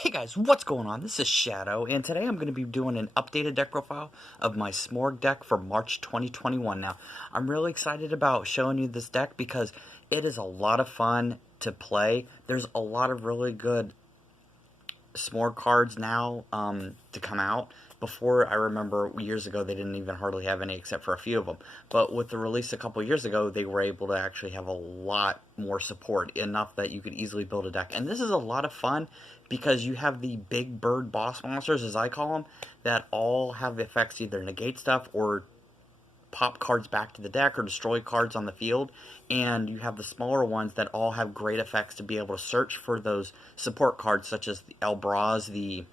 Hey guys, what's going on? This is Shadow, and today I'm going to be doing an updated deck profile of my Simorgh deck for March 2021. Now, I'm really excited about showing you this deck because it is a lot of fun to play. There's a lot of really good Simorgh cards now to come out. Before, I remember years ago they didn't even hardly have any except for a few of them. But with the release a couple years ago, they were able to actually have a lot more support, enough that you could easily build a deck. And this is a lot of fun because you have the big bird boss monsters, as I call them, that all have effects either negate stuff or pop cards back to the deck or destroy cards on the field, and you have the smaller ones that all have great effects to be able to search for those support cards, such as the Elbraz, the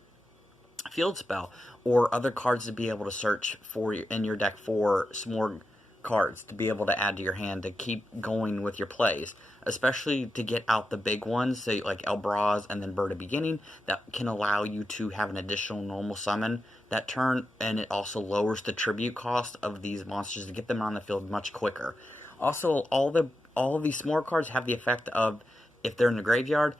field spell, or other cards to be able to search for in your deck for Simorgh cards to be able to add to your hand to keep going with your plays, especially to get out the big ones, say like Elbraz and then Bird of Beginning, that can allow you to have an additional normal summon that turn, and it also lowers the tribute cost of these monsters to get them on the field much quicker. Also, all of these Simorgh cards have the effect of, if they're in the graveyard,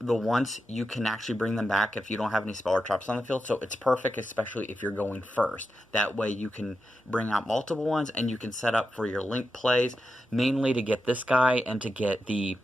the once you can actually bring them back if you don't have any spell or traps on the field. So it's perfect, especially if you're going first. That way you can bring out multiple ones and you can set up for your link plays, mainly to get this guy and to get the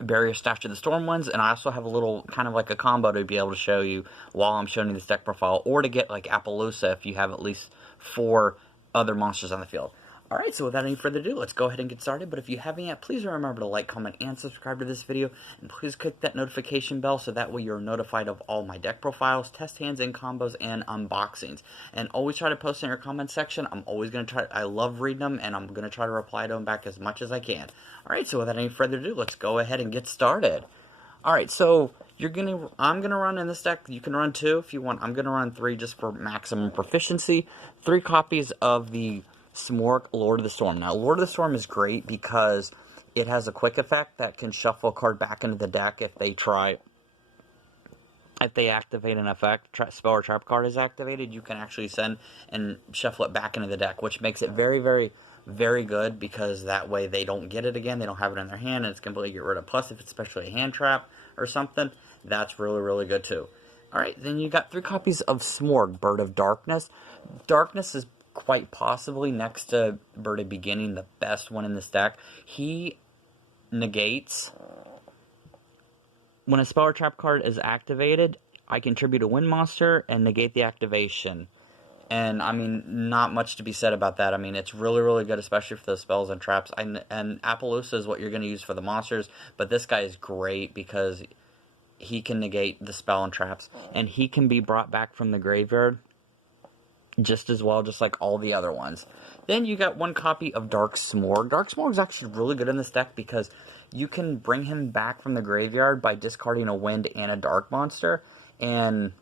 Barrier Stash of the Storm ones. And I also have a little kind of like a combo to be able to show you while I'm showing you this deck profile, or to get like Appaloosa if you have at least 4 other monsters on the field. Alright, so without any further ado, let's go ahead and get started. But if you haven't yet, please remember to like, comment, and subscribe to this video. And please click that notification bell so that way you're notified of all my deck profiles, test hands, and combos, and unboxings. And always try to post in your comment section. I'm always going to try, I love reading them, and I'm going to try to reply to them back as much as I can. Alright, so without any further ado, let's go ahead and get started. Alright, so I'm gonna run in this deck. You can run 2 if you want. I'm gonna run 3 just for maximum proficiency. 3 copies of the Simorgh Lord of the Storm. Now, Lord of the Storm is great because it has a quick effect that can shuffle a card back into the deck if they activate an effect, spell or trap card is activated. You can actually send and shuffle it back into the deck, which makes it very, very, very good, because that way they don't get it again, they don't have it in their hand, and it's completely get rid of. Plus, if it's especially a hand trap or something, that's really, really good too. Alright, then you got 3 copies of Simorgh, Bird of Darkness. Darkness is quite possibly, next to Bird of Beginning, the best one in this deck. He negates, when a spell or trap card is activated, I contribute a wind monster and negate the activation. And, I mean, not much to be said about that. I mean, it's really, really good, especially for the spells and traps. And Appaloosa is what you're going to use for the monsters, but this guy is great because he can negate the spell and traps, and he can be brought back from the graveyard just as well, just like all the other ones. Then you got 1 copy of Dark Simorgh. Dark Simorgh is actually really good in this deck because you can bring him back from the graveyard by discarding a wind and a dark monster, and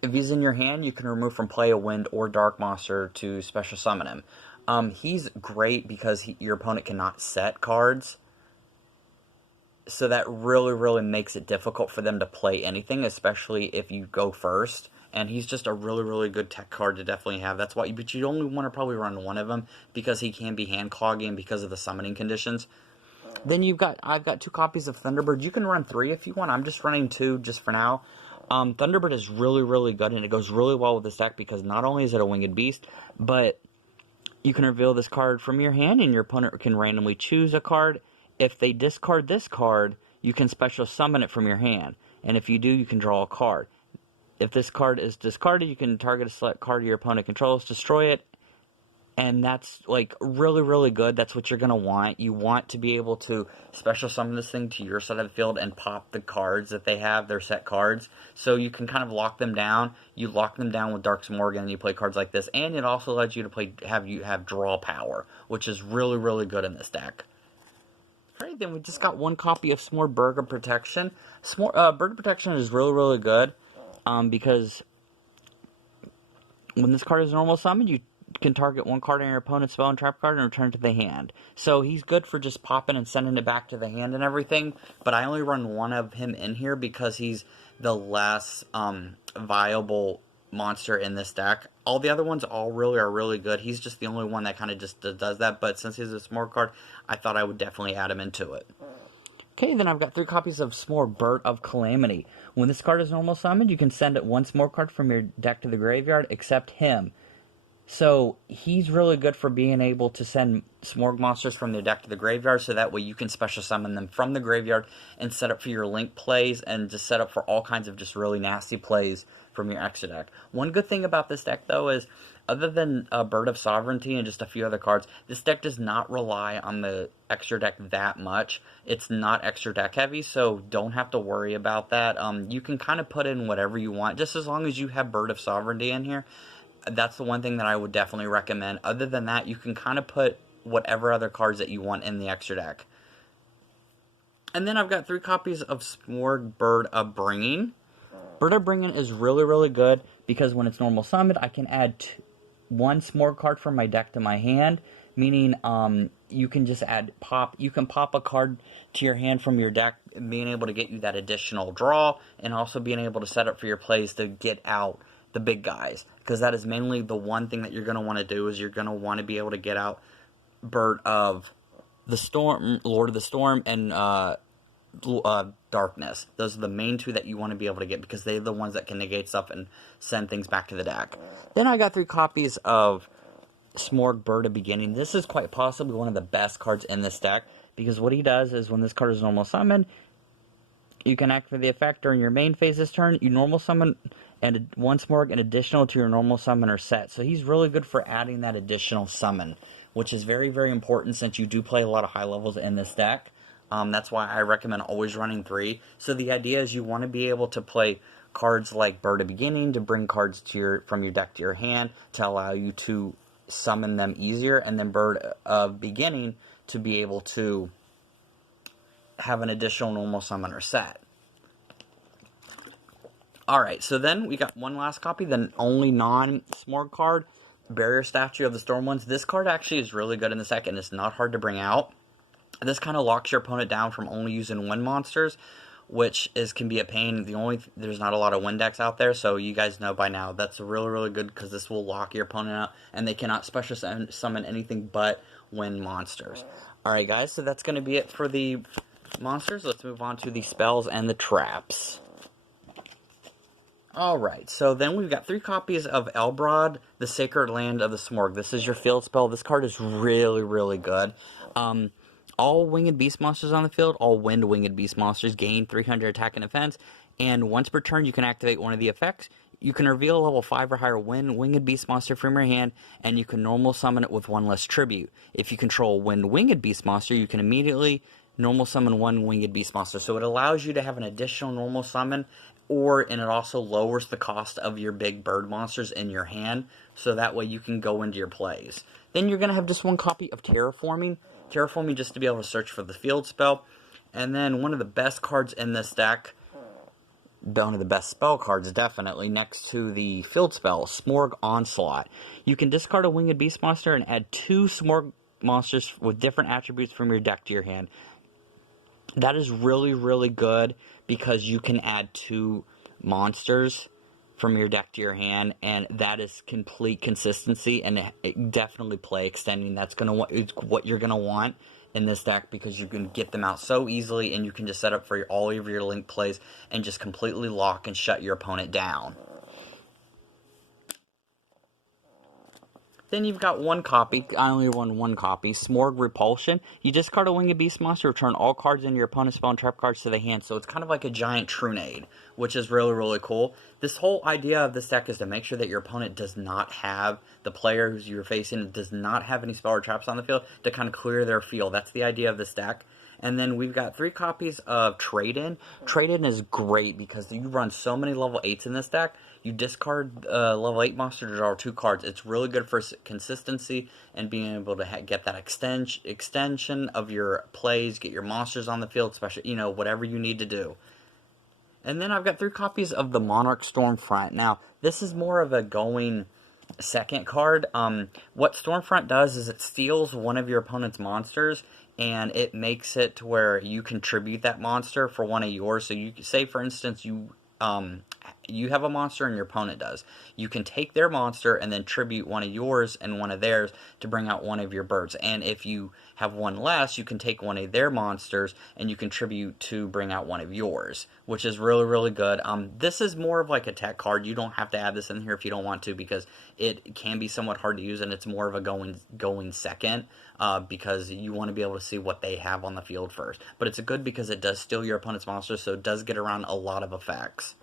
if he's in your hand, you can remove from play a wind or dark monster to special summon him. He's great because your opponent cannot set cards, so that really, really makes it difficult for them to play anything, especially if you go first. And he's just a really, really good tech card to definitely have. That's why, but you only want to probably run 1 of them because he can be hand clogging because of the summoning conditions. Then I've got 2 copies of Thunderbird. You can run 3 if you want. I'm just running 2 just for now. Thunderbird is really, really good, and it goes really well with this deck because not only is it a winged beast, but you can reveal this card from your hand, and your opponent can randomly choose a card. If they discard this card, you can special summon it from your hand, and if you do, you can draw a card. If this card is discarded, you can target a select card your opponent controls, destroy it, and that's, like, really, really good. That's what you're going to want. You want to be able to special summon this thing to your side of the field and pop the cards that they have, their set cards, so you can kind of lock them down. You lock them down with Dark Simorgh, and you play cards like this, and it also lets you to have draw power, which is really, really good in this deck. Alright, then we just got 1 copy of Simorgh Bird of Protection. Bird of Protection is really, really good, because when this card is normal summoned, you can target 1 card on your opponent's spell and trap card and return it to the hand. So he's good for just popping and sending it back to the hand and everything, but I only run 1 of him in here because he's the less viable monster in this deck. All the other ones are really good. He's just the only one that kind of just does that, but since he's a Simorgh card, I thought I would definitely add him into it. Okay, then I've got 3 copies of Simorgh, Bird of Calamity. When this card is normal summoned, you can send it one Simorgh card from your deck to the graveyard, except him. So he's really good for being able to send Simorgh monsters from their deck to the graveyard, so that way you can special summon them from the graveyard and set up for your link plays and just set up for all kinds of just really nasty plays from your extra deck. One good thing about this deck, though, is other than Bird of Sovereignty and just a few other cards, this deck does not rely on the extra deck that much. It's not extra deck heavy, so don't have to worry about that. You can kind of put in whatever you want, just as long as you have Bird of Sovereignty in here. That's the one thing that I would definitely recommend. Other than that, you can kind of put whatever other cards that you want in the extra deck. And then I've got 3 copies of Simorgh, Bird of Bringing. Bird of Bringing is really, really good because when it's normal summoned, I can add one Simorgh card from my deck to my hand, meaning you can just you can pop a card to your hand from your deck, being able to get you that additional draw, and also being able to set up for your plays to get out the big guys, because that is mainly the one thing that you're going to want to do, is you're going to want to be able to get out Bird of the Storm, Lord of the Storm, and Darkness. Those are the main 2 that you want to be able to get, because they're the ones that can negate stuff and send things back to the deck. Then I got 3 copies of Simorgh, Bird of Beginning. This is quite possibly one of the best cards in this deck, because what he does is when this card is normal summoned, you can activate the effect during your main phase this turn. You normal summon and one Simorgh an additional to your normal summoner set. So he's really good for adding that additional summon, which is very, very important since you do play a lot of high levels in this deck. That's why I recommend always running 3. So the idea is you want to be able to play cards like Bird of Beginning to bring cards from your deck to your hand to allow you to summon them easier, and then Bird of Beginning to be able to have an additional normal summoner set. Alright, so then we got one last copy, the only non-Simorgh card, Barrier Statue of the Storm Ones. This card actually is really good in the deck, and it's not hard to bring out. This kind of locks your opponent down from only using wind monsters, which can be a pain. There's not a lot of wind decks out there, so you guys know by now that's really, really good, because this will lock your opponent out, and they cannot special summon anything but wind monsters. Alright guys, so that's going to be it for the monsters. Let's move on to the spells and the traps. Alright, so then we've got 3 copies of Elbrod, the Sacred Land of the Simorgh. This is your field spell. This card is really, really good. All winged beast monsters on the field, all wind winged beast monsters, gain 300 attack and defense, and once per turn you can activate one of the effects. You can reveal a level 5 or higher winged beast monster from your hand, and you can normal summon it with 1 less tribute. If you control a wind winged beast monster, you can immediately normal summon 1 winged beast monster. So it allows you to have an additional normal summon, and it also lowers the cost of your big bird monsters in your hand, so that way you can go into your plays. Then you're going to have just 1 copy of Terraforming. Terraforming just to be able to search for the field spell. And then one of the best cards in this deck, one of the best spell cards definitely, next to the field spell, Simorgh Onslaught. You can discard a winged beast monster and add 2 Simorgh monsters with different attributes from your deck to your hand. That is really, really good, because you can add 2 monsters from your deck to your hand, and that is complete consistency, and it definitely play extending. That's what you're gonna want in this deck, because you can get them out so easily, and you can just set up for all of your link plays and just completely lock and shut your opponent down. Then you've got 1 copy, I only won 1 copy, Simorgh Repulsion. You discard a winged beast monster, return all cards in your opponent's spell and trap cards to the hand. So it's kind of like a giant Trunade, which is really, really cool. This whole idea of this deck is to make sure that your opponent does not have, the player who you're facing does not have any spell or traps on the field, to kind of clear their field. That's the idea of this deck. And then we've got 3 copies of Trade-In. Trade-In is great because you run so many level 8s in this deck. You discard level 8 monster to draw 2 cards. It's really good for consistency and being able to get that extension of your plays, get your monsters on the field, especially, whatever you need to do. And then I've got 3 copies of the Monarch Stormfront. Now, this is more of a going second card. What Stormfront does is it steals one of your opponent's monsters, and it makes it to where you contribute that monster for one of yours. So you say, for instance, you you have a monster and your opponent does. You can take their monster and then tribute one of yours and one of theirs to bring out one of your birds. And if you have one less, you can take one of their monsters and you contribute to bring out one of yours, which is really, really good. This is more of like a tech card. You don't have to add this in here if you don't want to, because it can be somewhat hard to use, and it's more of a going second, because you want to be able to see what they have on the field first. But it's good because it does steal your opponent's monsters, so it does get around a lot of effects.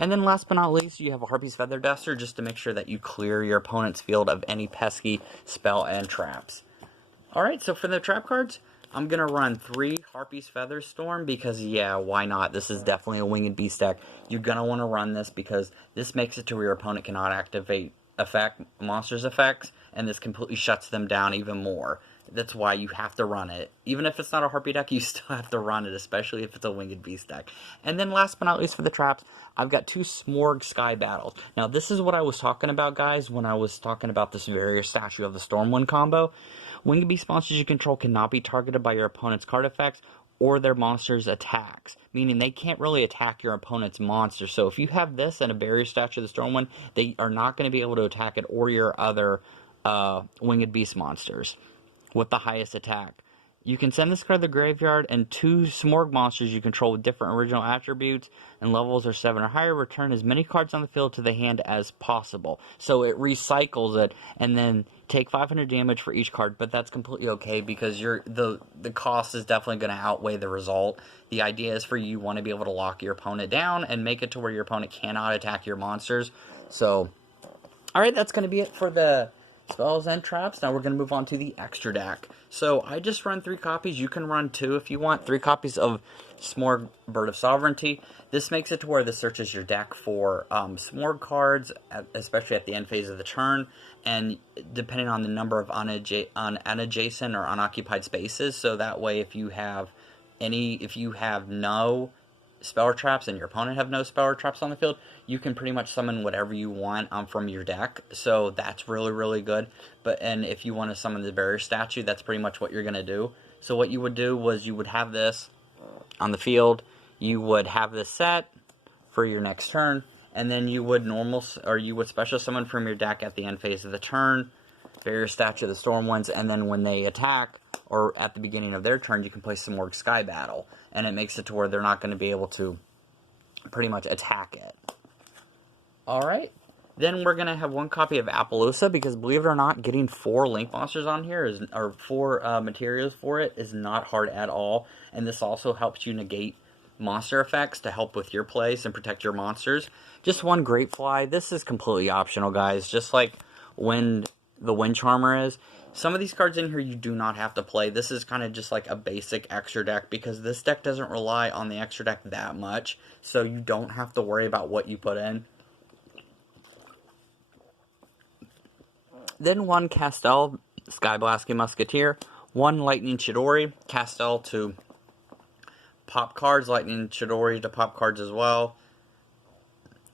And then last but not least, you have a Harpy's Feather Duster, just to make sure that you clear your opponent's field of any pesky spell and traps. Alright, so for the trap cards, I'm going to run 3 Harpy's Feather Storm because, yeah, why not? This is definitely a Winged Beast deck. You're going to want to run this because this makes it to where your opponent cannot activate monsters' effects, and this completely shuts them down even more. That's why you have to run it. Even if it's not a Harpy deck, you still have to run it, especially if it's a Winged Beast deck. And then last but not least for the traps, I've got 2 Simorgh Sky Battles. Now, this is what I was talking about, guys, when I was talking about this Barrier Statue of the Stormwind combo. Winged Beast monsters you control cannot be targeted by your opponent's card effects or their monster's attacks, meaning they can't really attack your opponent's monster. So if you have this and a Barrier Statue of the Stormwind, they are not going to be able to attack it or your other Winged Beast monsters with the highest attack. You can send this card to the graveyard, and 2 Simorgh monsters you control with different original attributes and levels are 7 or higher return as many cards on the field to the hand as possible. So it recycles it, and then take 500 damage for each card, but that's completely okay because the cost is definitely going to outweigh the result. The idea is for you want to be able to lock your opponent down and make it to where your opponent cannot attack your monsters. So, alright, that's going to be it for the spells and traps. Now we're going to move on to the extra deck. So I just run 3 copies. You can run 2 if you want. 3 copies of Simorgh Bird of Sovereignty. This makes it to where this searches your deck for Simorgh cards, especially at the end phase of the turn, and depending on the number of unadjacent or unoccupied spaces. So that way, if you have no spell or traps and your opponent have no spell or traps on the field, you can pretty much summon whatever you want from your deck. So that's really, really good. And if you want to summon the Barrier Statue, that's pretty much what you're going to do. So what you would do was you would have this on the field, you would have this set for your next turn, and then you would special summon from your deck at the end phase of the turn, Barrier Statue of the Stormwinds, and then when they attack, or at the beginning of their turn, you can play Simorgh Sky Battle. And it makes it to where they're not going to be able to pretty much attack it. Alright. Then we're going to have 1 copy of Appaloosa, because believe it or not, getting 4 Link monsters on here, or 4 materials for it, is not hard at all. And this also helps you negate monster effects to help with your plays and protect your monsters. Just 1 Great Fly. This is completely optional, guys. Just like the Wind Charmer is. Some of these cards in here you do not have to play. This is kind of just like a basic extra deck, because this deck doesn't rely on the extra deck that much, so you don't have to worry about what you put in. Then 1 Castel, Skyblasting Musketeer, 1 Lightning Chidori, Castel to pop cards, Lightning Chidori to pop cards as well.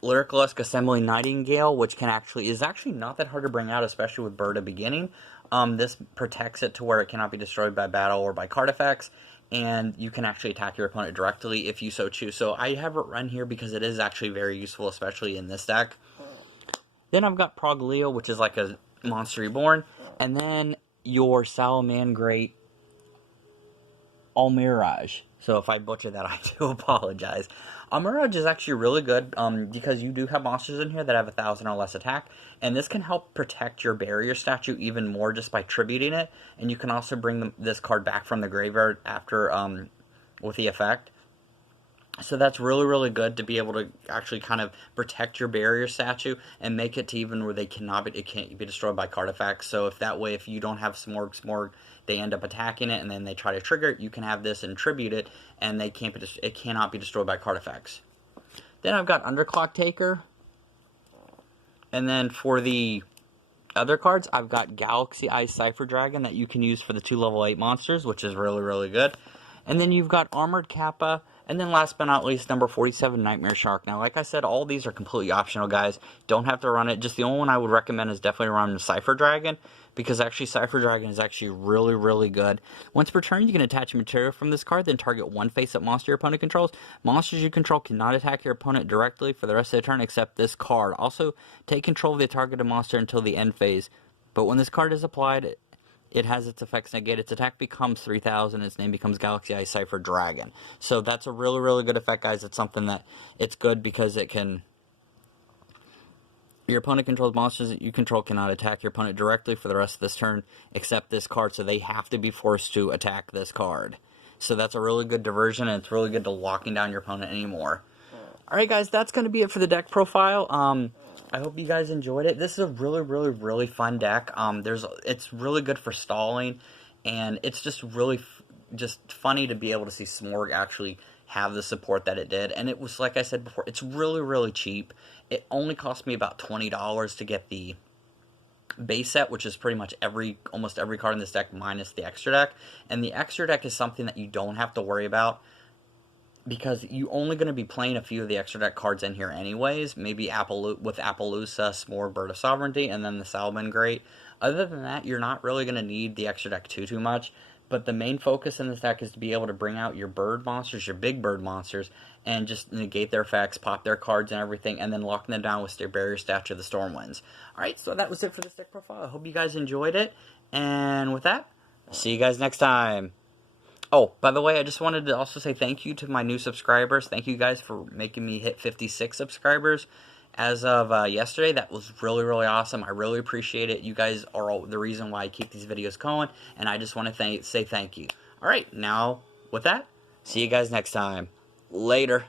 Lyricalesque Assembly Nightingale, which is actually not that hard to bring out, especially with Bird of Beginning. This protects it to where it cannot be destroyed by battle or by card effects, and you can actually attack your opponent directly if you so choose. So I have it run here because it is actually very useful, especially in this deck. Then I've got Proglio, which is like a Monster Reborn, and then your Salamangreat Almirage. So if I butcher that, I do apologize. Almirage is actually really good because you do have monsters in here that have 1,000 or less attack, and this can help protect your Barrier Statue even more just by tributing it, and you can also bring this card back from the graveyard after with the effect. So that's really, really good to be able to actually kind of protect your Barrier Statue and make it to even where it can't be destroyed by card effects. So if you don't have Simorgh, they end up attacking it and then they try to trigger it, you can have this and tribute it, and it cannot be destroyed by card effects. Then I've got Underclock Taker. And then for the other cards, I've got Galaxy Eyes Cypher Dragon that you can use for the 2 level 8 monsters, which is really, really good. And then you've got Armored Kappa, And then last but not least, number 47, Nightmare Shark. Now, like I said, all these are completely optional, guys. Don't have to run it. Just the only one I would recommend is definitely run Cypher Dragon, because actually Cypher Dragon is actually really, really good. Once per turn, you can attach material from this card, then target one face-up monster your opponent controls. Monsters you control cannot attack your opponent directly for the rest of the turn except this card. Also, take control of the targeted monster until the end phase. But when this card is applied, it has its effects negate. Its attack becomes 3,000. Its name becomes Galaxy Eye Cypher Dragon. So that's a really, really good effect, guys. It's something that it's good because it can... Your opponent controls monsters that you control cannot attack your opponent directly for the rest of this turn except this card. So they have to be forced to attack this card. So that's a really good diversion, and it's really good to locking down your opponent anymore. Alright, guys, that's going to be it for the deck profile. I hope you guys enjoyed it. This is a really, really, really fun deck. It's really good for stalling, and it's just really just funny to be able to see Simorgh actually have the support that it did. And it was, like I said before, it's really, really cheap. It only cost me about $20 to get the base set, which is pretty much almost every card in this deck minus the extra deck. And the extra deck is something that you don't have to worry about, because you're only going to be playing a few of the extra deck cards in here anyways. Maybe with Appaloosa, Simorgh, Bird of Sovereignty, and then the Salmon Great. Other than that, you're not really going to need the extra deck too much. But the main focus in this deck is to be able to bring out your bird monsters, your big bird monsters, and just negate their effects, pop their cards and everything, and then locking them down with their barrier statue of the Stormwinds. Alright, so that was it for this deck profile. I hope you guys enjoyed it. And with that, see you guys next time. Oh, by the way, I just wanted to also say thank you to my new subscribers. Thank you guys for making me hit 56 subscribers as of yesterday. That was really, really awesome. I really appreciate it. You guys are the reason why I keep these videos going, and I just want to say thank you. All right, now, with that, see you guys next time. Later.